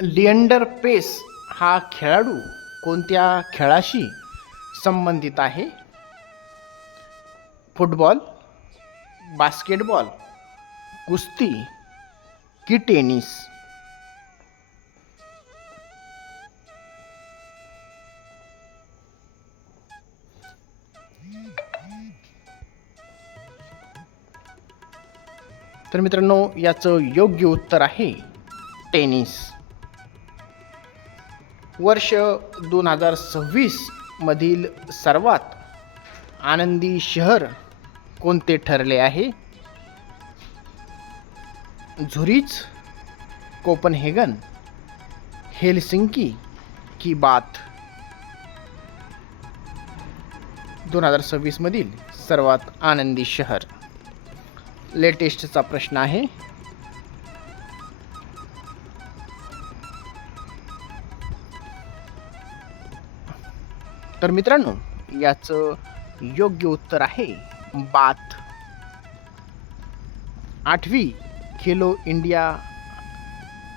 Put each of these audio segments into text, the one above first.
लिएंडर पेस हा खेळाडू कोणत्या खेळाशी संबंधित आहे? फुटबॉल, बास्केटबॉल, कुस्ती की टेनिस? तर मित्रांनो, याचं योग्य उत्तर आहे टेनिस. वर्ष 2026 मधील सर्वात आनंदी शहर कोणते ठरले आहे? झुरिच, कोपनहेगन, हेलसिंकी की बाथ? 2026 मधील सर्वात आनंदी शहर. लेटेस्टचा प्रश्न आहे. तर मित्रांनो, याचं योग्य उत्तर आहे बाथ. 8वी खेलो इंडिया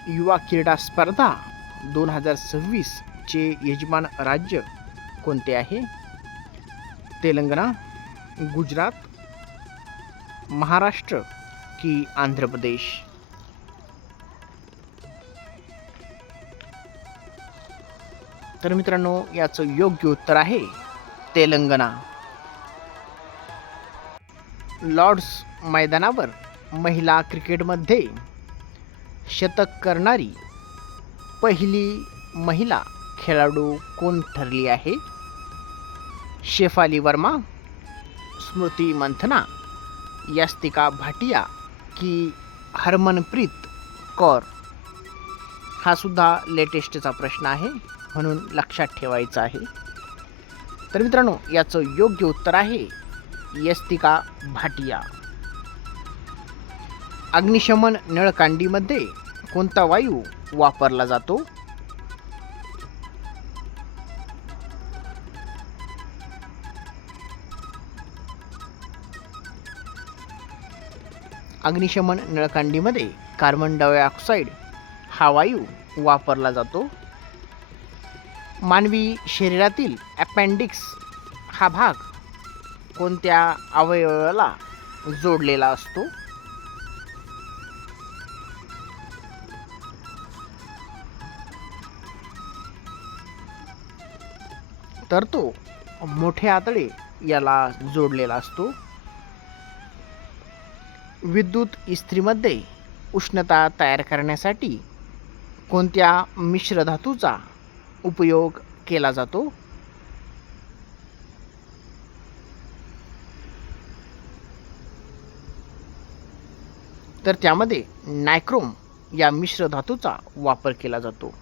युवा क्रीडा स्पर्धा 2026 चे यजमान राज्य कोणते आहे? तेलंगणा, गुजरात, महाराष्ट्र की आंध्र प्रदेश? तर मित्रांनो, याचं योग्य उत्तर आहे तेलंगणा. लॉर्ड्स मैदानावर महिला क्रिकेटमध्ये शतक करणारी पहिली महिला खेळाडू कोण ठरली आहे? शेफाली वर्मा, स्मृती मंथना, यास्तिका भाटिया की हरमनप्रीत कौर? हा सुद्धा लेटेस्टचा प्रश्न आहे, म्हणून लक्षात ठेवायचा आहे. तर मित्रांनो, याचं योग्य उत्तर आहे यास्तिका भाटिया. अग्निशमन नळकांडीमध्ये कोणता वायू वापरला जातो? अग्निशमन नळकांडीमध्ये कार्बन डायऑक्साईड हा वायू वापरला जातो. मानवी शरीरातील अपेंडिक्स हा भाग कोणत्या अवयवाला जोडलेला असतो? तर तो मोठे आतडे याला जोडलेला असतो. विद्युत इस्त्रीमध्ये उष्णता तयार करण्यासाठी कोणत्या मिश्र धातूचा उपयोग केला जातो? तर त्यामध्ये नायक्रोम या मिश्र धातूचा वापर केला जातो.